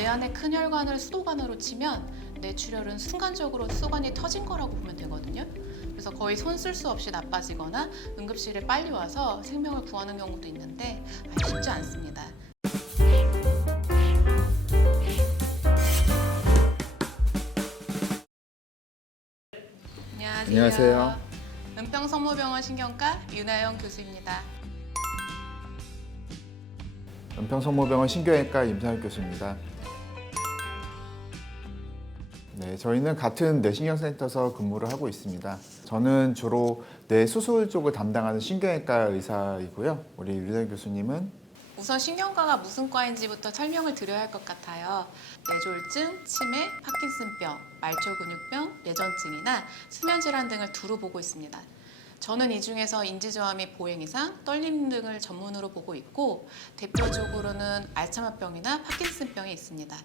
뇌 안의 큰 혈관을 수도관으로 치면 뇌출혈은 순간적으로 수도관이 터진 거라고 보면 되거든요. 그래서 거의 손 쓸 수 없이 나빠지거나 응급실에 빨리 와서 생명을 구하는 경우도 있는데 아, 쉽지 않습니다. 안녕하세요. 안녕하세요. 은평성모병원 신경과 윤아영 교수입니다. 은평성모병원 신경외과 임상혁 교수입니다. 네, 저희는 같은 뇌신경센터에서 근무를 하고 있습니다. 저는 주로 뇌 수술 쪽을 담당하는 신경외과 의사이고요. 우리 유대 교수님은 우선 신경과가 무슨 과인지부터 설명을 드려야 할 것 같아요. 뇌졸중, 치매, 파킨슨병, 말초근육병, 뇌전증이나 수면질환 등을 두루 보고 있습니다. 저는 이 중에서 인지저하 및 보행 이상, 떨림 등을 전문으로 보고 있고 대표적으로는 알츠하마병이나 파킨슨병이 있습니다.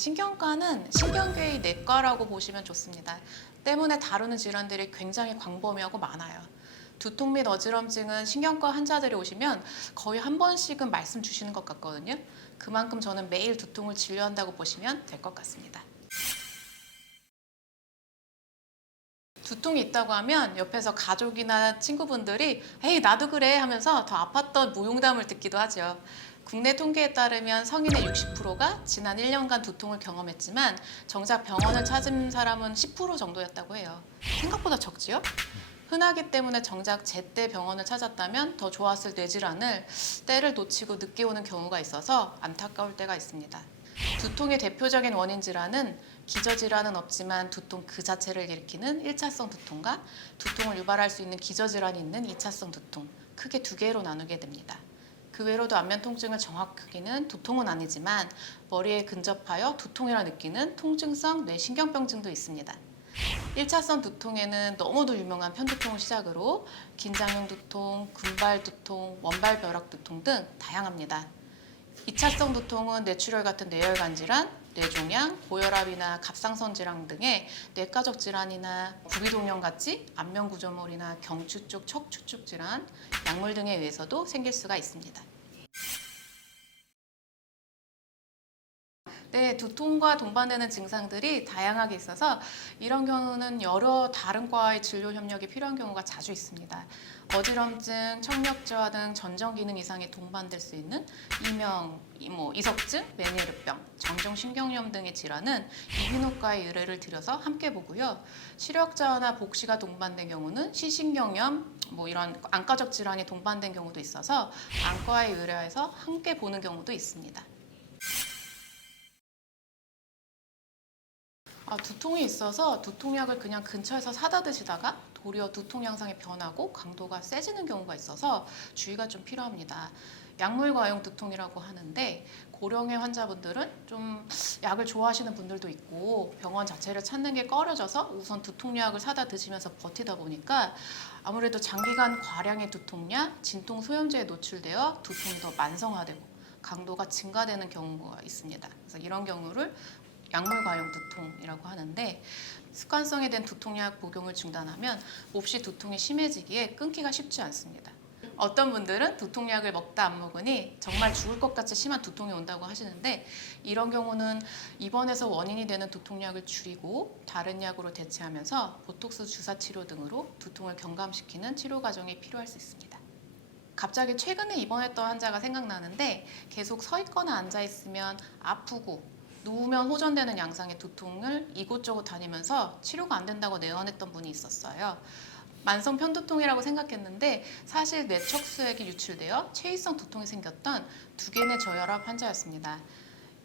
신경과는 신경계의 내과라고 보시면 좋습니다. 때문에 다루는 질환들이 굉장히 광범위하고 많아요. 두통 및 어지럼증은 신경과 환자들이 오시면 거의 한 번씩은 말씀 주시는 것 같거든요. 그만큼 저는 매일 두통을 진료한다고 보시면 될 것 같습니다. 두통이 있다고 하면 옆에서 가족이나 친구분들이 에이 나도 그래 하면서 더 아팠던 무용담을 듣기도 하죠. 국내 통계에 따르면 성인의 60%가 지난 1년간 두통을 경험했지만 정작 병원을 찾은 사람은 10% 정도였다고 해요. 생각보다 적지요? 흔하기 때문에 정작 제때 병원을 찾았다면 더 좋았을 뇌질환을 때를 놓치고 늦게 오는 경우가 있어서 안타까울 때가 있습니다. 두통의 대표적인 원인 질환은 기저질환은 없지만 두통 그 자체를 일으키는 1차성 두통과 두통을 유발할 수 있는 기저질환이 있는 2차성 두통 크게 두 개로 나누게 됩니다. 그 외로도 안면 통증을 정확하게는 두통은 아니지만 머리에 근접하여 두통이라 느끼는 통증성 뇌신경병증도 있습니다. 1차성 두통에는 너무도 유명한 편두통을 시작으로 긴장형 두통, 금발 두통, 원발 벼락 두통 등 다양합니다. 2차성 두통은 뇌출혈 같은 뇌혈관 질환, 뇌종양, 고혈압이나 갑상선 질환 등의 뇌과적 질환이나 부비동염 같이 안면 구조물이나 경추 쪽, 척추 쪽 질환, 약물 등에 의해서도 생길 수가 있습니다. 네, 두통과 동반되는 증상들이 다양하게 있어서 이런 경우는 여러 다른 과의 진료 협력이 필요한 경우가 자주 있습니다. 어지럼증, 청력 저하 등 전정 기능 이상이 동반될 수 있는 이명, 이- 뭐 이석증, 메니에르병, 정정신경염 등의 질환은 이비인후과에 의뢰를 드려서 함께 보고요. 시력 저하나 복시가 동반된 경우는 시신경염, 뭐 이런 안과적 질환이 동반된 경우도 있어서 안과에 의뢰해서 함께 보는 경우도 있습니다. 아, 두통이 있어서 두통약을 그냥 근처에서 사다 드시다가 도리어 두통 양상이 변하고 강도가 세지는 경우가 있어서 주의가 좀 필요합니다. 약물 과용 두통이라고 하는데 고령의 환자분들은 좀 약을 좋아하시는 분들도 있고 병원 자체를 찾는 게 꺼려져서 우선 두통약을 사다 드시면서 버티다 보니까 아무래도 장기간 과량의 두통약, 진통 소염제에 노출되어 두통이 더 만성화되고 강도가 증가되는 경우가 있습니다. 그래서 이런 경우를 약물 과용 두통이라고 하는데 습관성에 대한 두통약 복용을 중단하면 몹시 두통이 심해지기에 끊기가 쉽지 않습니다. 어떤 분들은 두통약을 먹다 안 먹으니 정말 죽을 것 같이 심한 두통이 온다고 하시는데 이런 경우는 입원해서 원인이 되는 두통약을 줄이고 다른 약으로 대체하면서 보톡스 주사 치료 등으로 두통을 경감시키는 치료 과정이 필요할 수 있습니다. 갑자기 최근에 입원했던 환자가 생각나는데 계속 서 있거나 앉아 있으면 아프고 누우면 호전되는 양상의 두통을 이곳저곳 다니면서 치료가 안 된다고 내원했던 분이 있었어요. 만성 편두통이라고 생각했는데 사실 뇌척수액이 유출되어 체위성 두통이 생겼던 두 개의 저혈압 환자였습니다.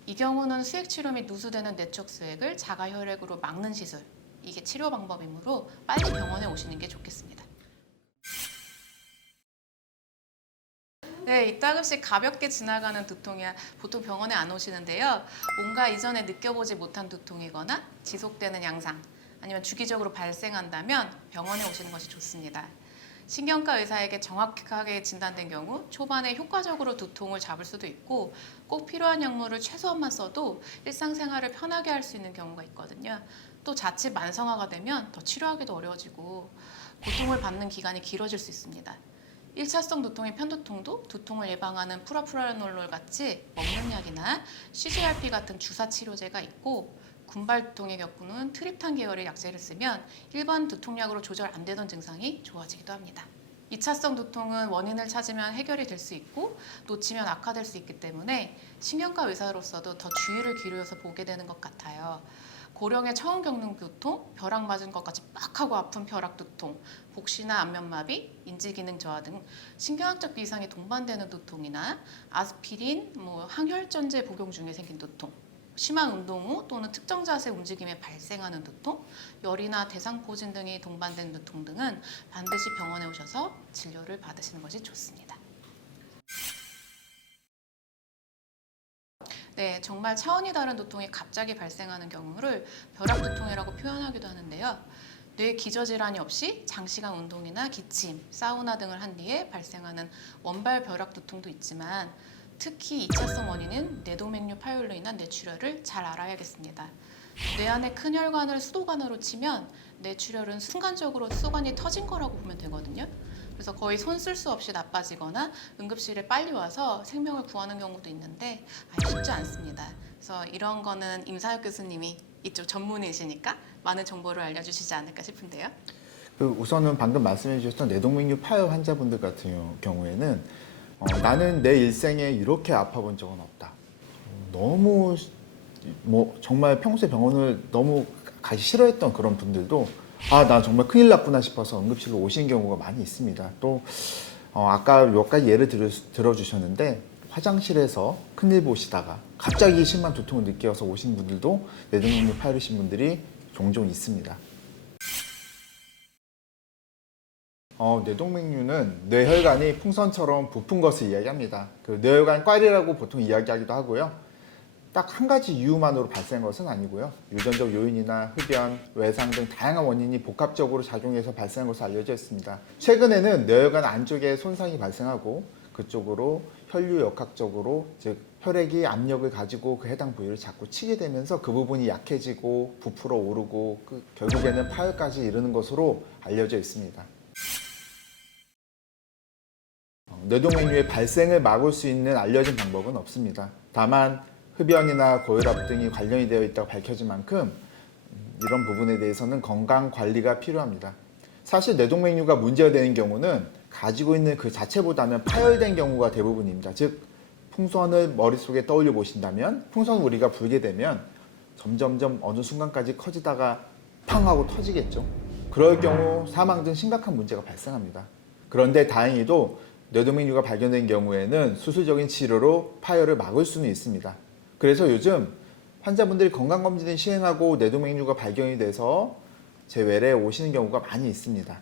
이 경우는 수액 치료 및 누수되는 뇌척수액을 자가 혈액으로 막는 시술 이게 치료 방법이므로 빨리 병원에 오시는 게 좋겠습니다. 네, 이따금씩 가볍게 지나가는 두통이야 보통 병원에 안 오시는데요. 뭔가 이전에 느껴보지 못한 두통이거나 지속되는 양상 아니면 주기적으로 발생한다면 병원에 오시는 것이 좋습니다. 신경과 의사에게 정확하게 진단된 경우 초반에 효과적으로 두통을 잡을 수도 있고 꼭 필요한 약물을 최소한만 써도 일상생활을 편하게 할 수 있는 경우가 있거든요. 또 자칫 만성화가 되면 더 치료하기도 어려워지고 고통을 받는 기간이 길어질 수 있습니다. 1차성 두통의 편두통도 두통을 예방하는 프라프라놀 같이 먹는 약이나 CGRP 같은 주사 치료제가 있고 군발 두통의 경우는 트립탄 계열의 약제를 쓰면 일반 두통약으로 조절 안 되던 증상이 좋아지기도 합니다. 2차성 두통은 원인을 찾으면 해결이 될 수 있고 놓치면 악화될 수 있기 때문에 신경과 의사로서도 더 주의를 기울여서 보게 되는 것 같아요. 고령에 처음 겪는 두통, 벼락 맞은 것 같이 빡 하고 아픈 벼락 두통, 복시나 안면마비, 인지기능 저하 등 신경학적 비상이 동반되는 두통이나 아스피린, 뭐 항혈전제 복용 중에 생긴 두통, 심한 운동 후 또는 특정 자세 움직임에 발생하는 두통, 열이나 대상포진 등이 동반된 두통 등은 반드시 병원에 오셔서 진료를 받으시는 것이 좋습니다. 네, 정말 차원이 다른 두통이 갑자기 발생하는 경우를 벼락 두통이라고 표현하기도 하는데요. 뇌 기저질환이 없이 장시간 운동이나 기침, 사우나 등을 한 뒤에 발생하는 원발 벼락 두통도 있지만 특히 2차성 원인은 뇌동맥류 파열로 인한 뇌출혈을 잘 알아야겠습니다. 뇌 안에 큰 혈관을 수도관으로 치면 뇌출혈은 순간적으로 수도관이 터진 거라고 보면 되거든요. 그래서 거의 손 쓸 수 없이 나빠지거나 응급실에 빨리 와서 생명을 구하는 경우도 있는데 아, 쉽지 않습니다. 그래서 이런 거는 임사혁 교수님이 이쪽 전문이시니까 많은 정보를 알려주시지 않을까 싶은데요. 그 우선은 방금 말씀해 주셨던 뇌동맥류 파열 환자분들 같은 경우에는 어, 나는 내 일생에 이렇게 아파본 적은 없다. 어, 너무 뭐 정말 평소에 병원을 너무 가기 싫어했던 그런 분들도 아 나 정말 큰일 났구나 싶어서 응급실로 오신 경우가 많이 있습니다. 또 어, 아까 몇 가지 예를 들어, 들어주셨는데 화장실에서 큰일 보시다가 갑자기 심한 두통을 느껴서 오신 분들도 뇌동맥류 파열이신 분들이 종종 있습니다. 어, 뇌동맥류는 뇌혈관이 풍선처럼 부푼 것을 이야기합니다. 그 뇌혈관 꽈리라고 보통 이야기하기도 하고요. 딱 한 가지 이유만으로 발생한 것은 아니고요. 유전적 요인이나 흡연, 외상 등 다양한 원인이 복합적으로 작용해서 발생한 것으로 알려져 있습니다. 최근에는 뇌혈관 안쪽에 손상이 발생하고 그쪽으로 혈류 역학적으로 즉 혈액이 압력을 가지고 그 해당 부위를 자꾸 치게 되면서 그 부분이 약해지고 부풀어 오르고 그 결국에는 파열까지 이르는 것으로 알려져 있습니다. 어, 뇌동맥류의 발생을 막을 수 있는 알려진 방법은 없습니다. 다만 흡연이나 고혈압 등이 관련이 되어 있다고 밝혀진 만큼 음, 이런 부분에 대해서는 건강 관리가 필요합니다. 사실 뇌동맥류가 문제가 되는 경우는 가지고 있는 그 자체보다는 파열된 경우가 대부분입니다. 즉 풍선을 머릿속에 떠올려 보신다면 풍선 우리가 불게 되면 점점점 어느 순간까지 커지다가 팡 하고 터지겠죠. 그럴 경우 사망 등 심각한 문제가 발생합니다. 그런데 다행히도 뇌동맥류가 발견된 경우에는 수술적인 치료로 파열을 막을 수는 있습니다. 그래서 요즘 환자분들이 건강검진을 시행하고 뇌동맥류가 발견이 돼서 제 외래에 오시는 경우가 많이 있습니다.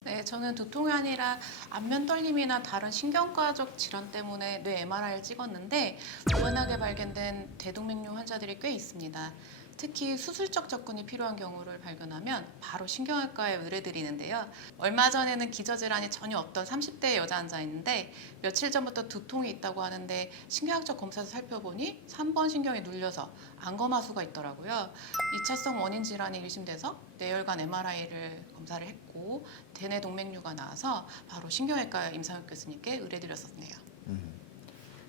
네, 저는 두통이 아니라 안면 떨림이나 다른 신경과적 질환 때문에 뇌 MRI를 찍었는데 우연하게 발견된 대동맥류 환자들이 꽤 있습니다. 특히 수술적 접근이 필요한 경우를 발견하면 바로 신경외과에 의뢰드리는데요. 얼마 전에는 기저질환이 전혀 없던 30대 여자 있는데 며칠 전부터 두통이 있다고 하는데 신경학적 검사에서 살펴보니 3번 신경이 눌려서 안검하수가 있더라고요. 2차성 원인 질환이 의심돼서 뇌혈관 MRI를 검사를 했고 대뇌 동맥류가 나와서 바로 신경외과 임상혁 교수님께 의뢰드렸었네요.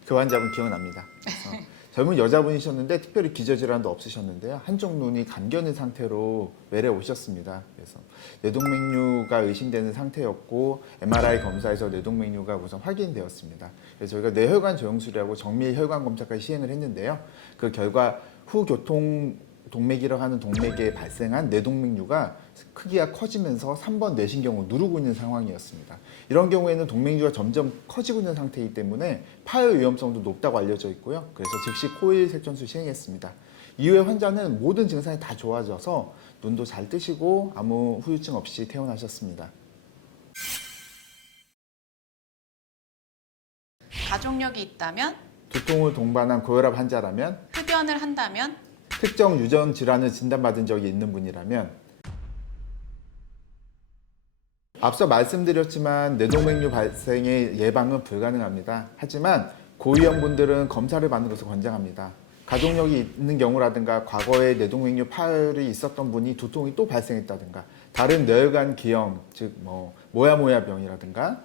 그 환자분 기억납니다. 그래서 젊은 여자분이셨는데 특별히 기저질환도 없으셨는데요. 한쪽 눈이 감겨있는 상태로 외래 오셨습니다. 그래서 뇌동맥류가 의심되는 상태였고 MRI 검사에서 뇌동맥류가 우선 확인되었습니다. 그래서 저희가 뇌혈관 조영술이라고 정밀 혈관 검사까지 시행을 했는데요. 그 결과 후 교통 동맥이라고 하는 동맥에 발생한 뇌동맥류가 크기가 커지면서 3번 뇌신경을 누르고 있는 상황이었습니다. 이런 경우에는 동맥류가 점점 커지고 있는 상태이기 때문에 파열 위험성도 높다고 알려져 있고요. 그래서 즉시 코일 색전술 시행했습니다. 이후에 환자는 모든 증상이 다 좋아져서 눈도 잘 뜨시고 아무 후유증 없이 퇴원하셨습니다. 가족력이 있다면 두통을 동반한 고혈압 환자라면 흡연을 한다면 특정 유전 질환을 진단받은 적이 있는 분이라면 앞서 말씀드렸지만 뇌동맥류 발생의 예방은 불가능합니다. 하지만 고위험 분들은 검사를 받는 것을 권장합니다. 가족력이 있는 경우라든가 과거에 뇌동맥류 파열이 있었던 분이 두통이 또 발생했다든가 다른 뇌혈관 기형, 즉 뭐 모야모야병이라든가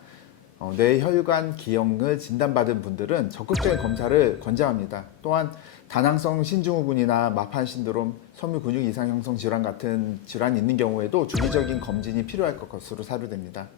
어, 뇌혈관 기형을 진단받은 분들은 적극적인 검사를 권장합니다. 또한 다낭성 신증후군이나 마판 신드롬, 섬유 근육 이상 형성 질환 같은 질환이 있는 경우에도 주기적인 검진이 필요할 것으로 사료됩니다.